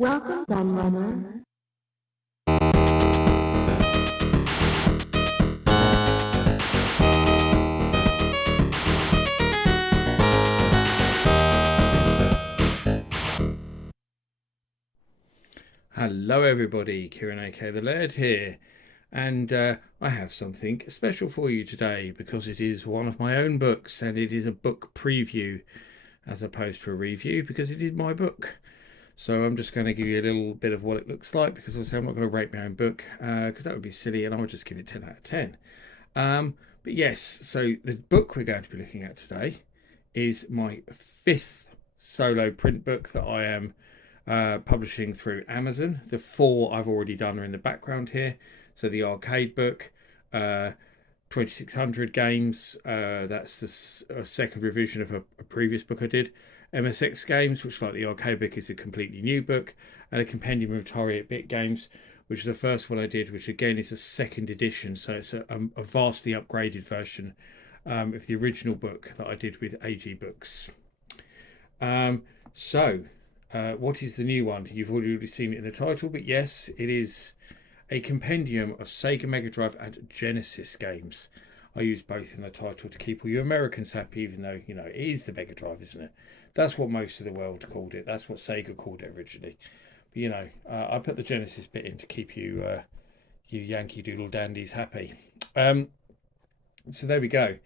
Welcome, Gunrunner. Hello everybody, Kieran aka the Laird here, and I have something special for you today because it is one of my own books and it is a book preview as opposed to a review because it is my book. So I'm just going to give you a little bit of what it looks like because obviously I'm not going to rate my own book because that would be silly and I would just give it 10 out of 10. But yes, so the book we're going to be looking at today is my fifth solo print book that I am publishing through Amazon. The four I've already done are in the background here. So the arcade book, 2600 games. That's the second revision of a previous book I did. MSX games, which like the arcade book is a completely new book, and a Compendium of Atari 8-bit games, which is the first one I did, which again is a second edition. So it's a vastly upgraded version of the original book that I did with AG Books. So, what is the new one? You've already seen it in the title, but yes, it is a compendium of Sega Mega Drive and Genesis games. I use both in the title to keep all you Americans happy, even though, it is the Mega Drive, isn't it? That's what most of the world called it. That's what Sega called it originally. But, I put the Genesis bit in to keep you Yankee Doodle dandies happy. So there we go.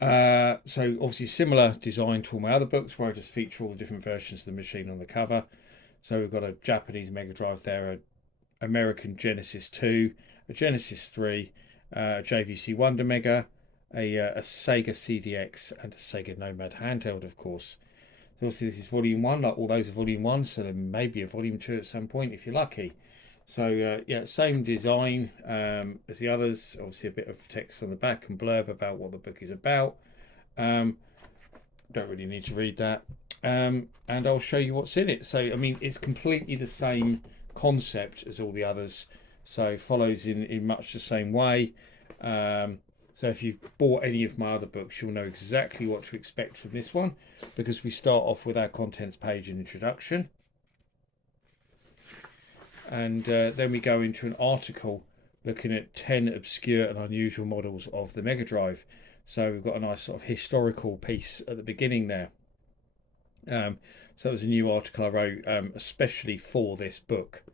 So obviously similar design to all my other books where I just feature all the different versions of the machine on the cover. So we've got a Japanese Mega Drive there, an American Genesis 2, a Genesis 3, a JVC Wonder Mega, a Sega CDX, and a Sega Nomad handheld, of course. So obviously this is volume 1, like all those are volume 1, so there may be a volume 2 at some point if you're lucky. So yeah, same design as the others. Obviously a bit of text on the back and blurb about what the book is about. Don't really need to read that. And I'll show you what's in it. So I mean, it's completely the same concept as all the others. So follows in much the same way. So if you've bought any of my other books, you'll know exactly what to expect from this one because we start off with our contents page and introduction. And then we go into an article looking at 10 obscure and unusual models of the Mega Drive. So we've got a nice sort of historical piece at the beginning there. So that was a new article I wrote especially for this book.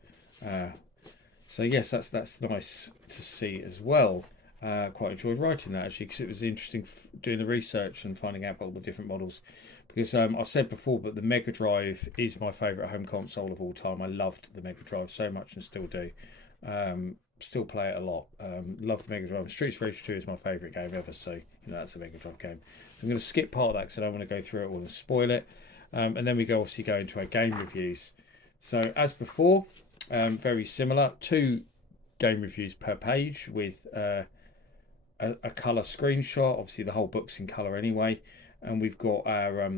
So yes, that's nice to see as well. Quite enjoyed writing that actually because it was interesting doing the research and finding out about all the different models. Because I've said before, but the Mega Drive is my favourite home console of all time. I loved the Mega Drive so much and still do. Still play it a lot. Love the Mega Drive. Streets Rage 2 is my favourite game ever, so that's a Mega Drive game. So I'm going to skip part of that because I don't want to go through it all and spoil it. And then we obviously go into our game reviews. So as before, very similar. 2 game reviews per page with a colour screenshot. Obviously the whole book's in colour anyway. And we've got our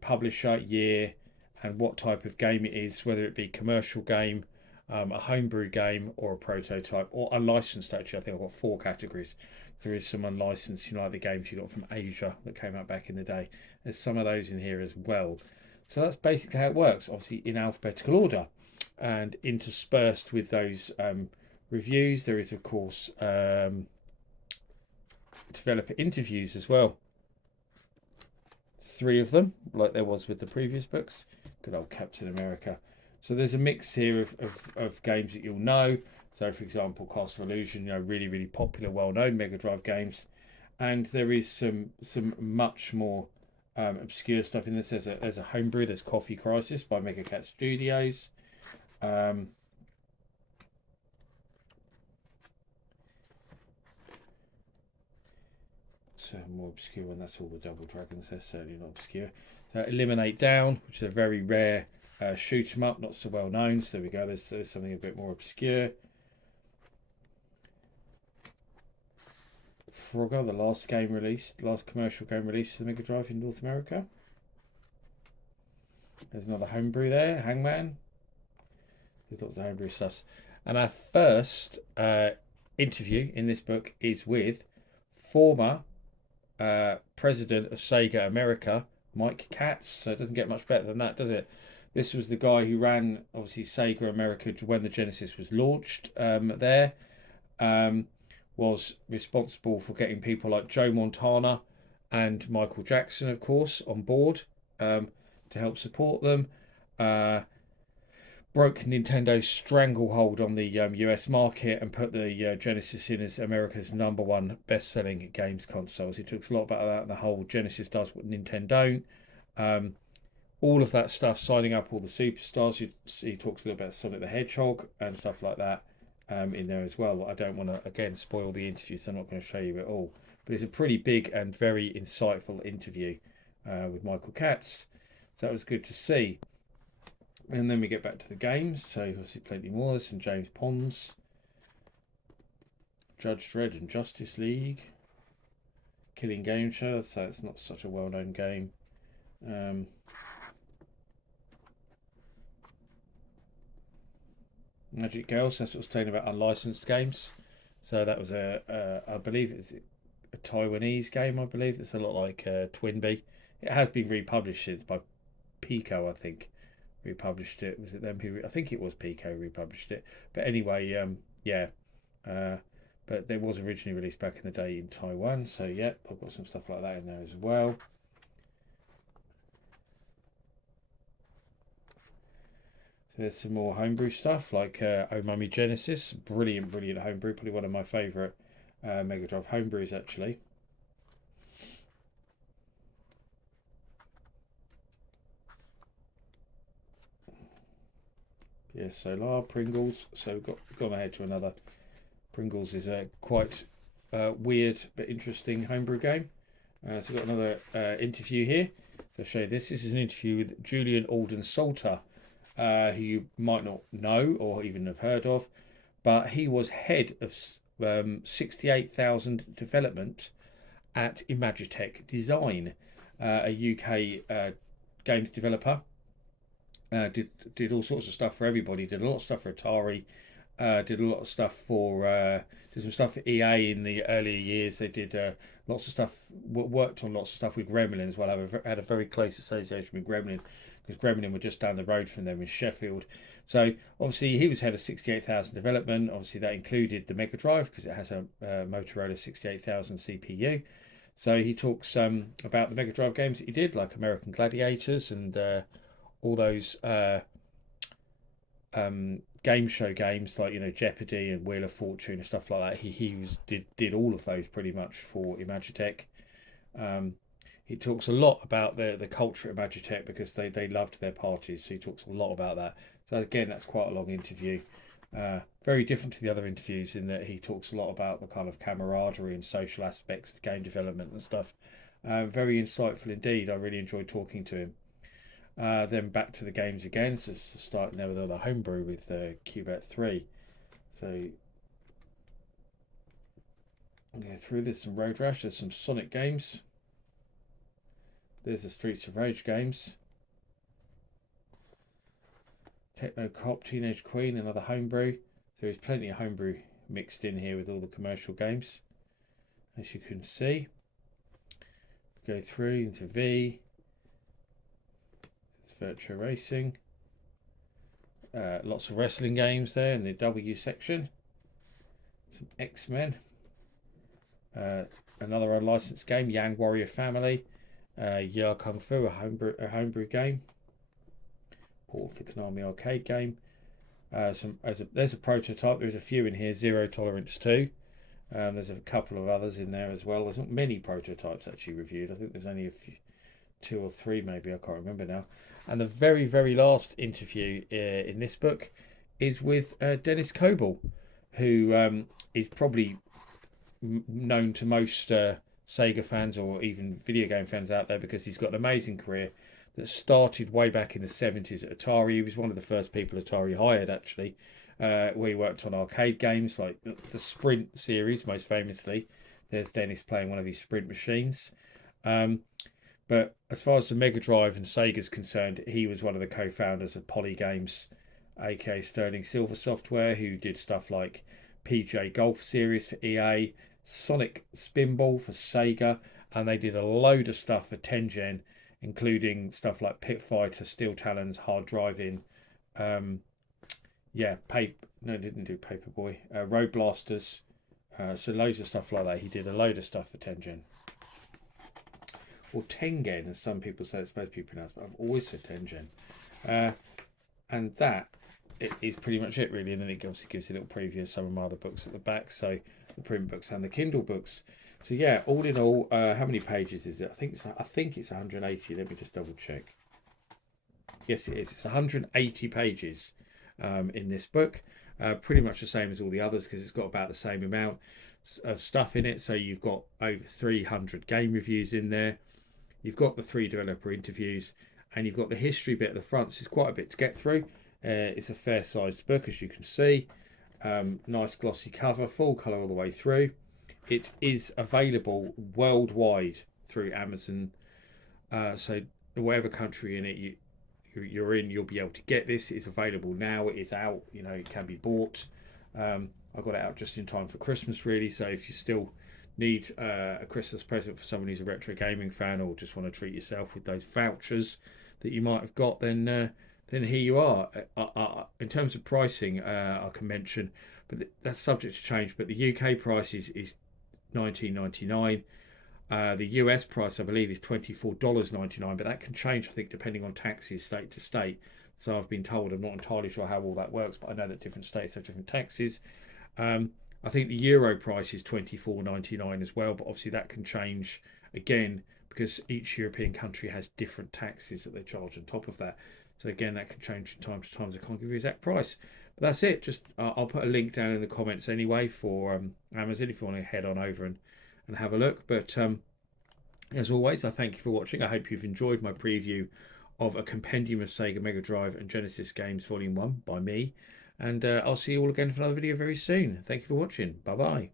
publisher, year, and what type of game it is, whether it be commercial game, a homebrew game, or a prototype, or unlicensed. Actually, I think I've got 4 categories. There is some unlicensed, like the games you got from Asia that came out back in the day. There's some of those in here as well. So that's basically how it works. Obviously in alphabetical order, and interspersed with those reviews, there is of course developer interviews as well. 3 of them, like there was with the previous books. Good old Captain America. So there's a mix here of games that you'll know. So for example, Castle of Illusion, really, really popular, well-known Mega Drive games. And there is some much more obscure stuff in this. There's a homebrew, there's Coffee Crisis by Mega Cat Studios. So more obscure one, that's all the Double Dragons, they're certainly not obscure. So Eliminate Down, which is a very rare shoot 'em up, not so well known. So there we go, there's something a bit more obscure. Frogger, the last commercial game released to the Mega Drive in North America. There's another homebrew there, Hangman. There's lots of homebrew stuff. And our first interview in this book is with former president of Sega America, Mike Katz. So it doesn't get much better than that, does it? This was the guy who ran, obviously, Sega America when the Genesis was launched there. Um, was responsible for getting people like Joe Montana and Michael Jackson, of course, on board um, to help support them. Uh, broke Nintendo's stranglehold on the US market and put the Genesis in as America's #1 best-selling games consoles. He talks a lot about that and the whole Genesis does what Nintendo don't. Um, all of that stuff, signing up all the superstars. He talks a little about Sonic the Hedgehog and stuff like that in there as well. I don't want to, again, spoil the interview, so I'm not going to show you it all. But it's a pretty big and very insightful interview with Michael Katz. So that was good to see. And then we get back to the games. So obviously plenty more. There's some James Ponds, Judge Dredd and Justice League, Killing Game Show. So it's not such a well-known game. Magic Girls. That's what's saying about unlicensed games. So that was I believe it's a Taiwanese game. I believe it's a lot like Twinbee. It has been republished since by Pico, I think. Republished it. Was it them who? I think it was Pico republished it. But anyway, yeah. But it was originally released back in the day in Taiwan. So yeah, I've got some stuff like that in there as well. So there's some more homebrew stuff like Oh Mummy Genesis. Brilliant, brilliant homebrew. Probably one of my favourite Mega Drive homebrews actually. Yeah, Solar, Pringles. So we've gone ahead to another. Pringles is a quite weird but interesting homebrew game. So we've got another interview here. So I'll show you this. This is an interview with Julian Alden-Salter, who you might not know or even have heard of, but he was head of 68,000 development at Imagitech Design, a UK games developer. Did all sorts of stuff for everybody. Did a lot of stuff for Atari. Did a lot of stuff for did some stuff for EA in the earlier years. They did lots of stuff. Worked on lots of stuff with Gremlin as well. Had a very close association with Gremlin because Gremlin were just down the road from them in Sheffield. So obviously he was head of 68,000 development. Obviously that included the Mega Drive because it has a Motorola 68,000 CPU. So he talks about the Mega Drive games that he did, like American Gladiators and all those game show games like Jeopardy and Wheel of Fortune and stuff like that. He did all of those pretty much for Imagitech. He talks a lot about the culture at Imagitech because they loved their parties. So he talks a lot about that. So again, that's quite a long interview. Very different to the other interviews in that he talks a lot about the kind of camaraderie and social aspects of game development and stuff. Very insightful indeed. I really enjoyed talking to him. Then back to the games again. So starting there with another homebrew with Qbert 3. So I'll go through. There's some Road Rash. There's some Sonic games. There's the Streets of Rage games. Techno Cop, Teenage Queen, another homebrew. So there's plenty of homebrew mixed in here with all the commercial games, as you can see. Go through into V. It's Virtua Racing. Lots of wrestling games there in the W section. Some X-Men. Another unlicensed game, Yang Warrior Family. Ya Kung Fu, a homebrew game. Port of the Konami arcade game. There's a prototype. There's a few in here. Zero Tolerance 2. There's a couple of others in there as well. There's not many prototypes actually reviewed. I think there's only a few, 2 or 3 maybe. I can't remember now. And the very, very last interview in this book is with Dennis Coble, who is probably known to most Sega fans or even video game fans out there because he's got an amazing career that started way back in the 70s at Atari. He was one of the first people Atari hired actually, where he worked on arcade games like the Sprint series most famously. There's Dennis playing one of his Sprint machines. But as far as the Mega Drive and Sega's concerned, he was one of the co-founders of Poly Games, aka Sterling Silver Software, who did stuff like PJ Golf Series for EA, Sonic Spinball for Sega, and they did a load of stuff for Tengen including stuff like Pit Fighter, Steel Talons, Hard Driving. Yeah, no, didn't do Paperboy. Road Blasters. So loads of stuff like that. He did a load of stuff for Tengen. Or Tengen, as some people say it's supposed to be pronounced, but I've always said Tengen. And that is pretty much it, really. And then it obviously gives you a little preview of some of my other books at the back. So the print books and the Kindle books. So yeah, all in all, how many pages is it? I think it's 180. Let me just double check. Yes, it is. It's 180 pages in this book. Pretty much the same as all the others because it's got about the same amount of stuff in it. So you've got over 300 game reviews in there. You've got the 3 developer interviews, and you've got the history bit at the front. So it's quite a bit to get through. It's a fair-sized book, as you can see. Nice glossy cover, full colour all the way through. It is available worldwide through Amazon. So whatever country in it you're in, you'll be able to get this. It's available now. It is out. You know, it can be bought. I got it out just in time for Christmas, really. So if you still need a Christmas present for someone who's a retro gaming fan, or just want to treat yourself with those vouchers that you might have got, then here you are. In terms of pricing, I can mention, but that's subject to change. But the UK price is $19.99. The US price, I believe, is $24.99, but that can change, I think, depending on taxes state to state. So I've been told. I'm not entirely sure how all that works, but I know that different states have different taxes. I think the euro price is $24.99 as well, but obviously that can change again because each European country has different taxes that they charge on top of that. So again, that can change from time to time. So I can't give you the exact price. But that's it. Just I'll put a link down in the comments anyway for Amazon if you want to head on over and have a look. But as always, I thank you for watching. I hope you've enjoyed my preview of A Compendium of Sega Mega Drive and Genesis Games Volume 1 by me. And I'll see you all again for another video very soon. Thank you for watching. Bye bye.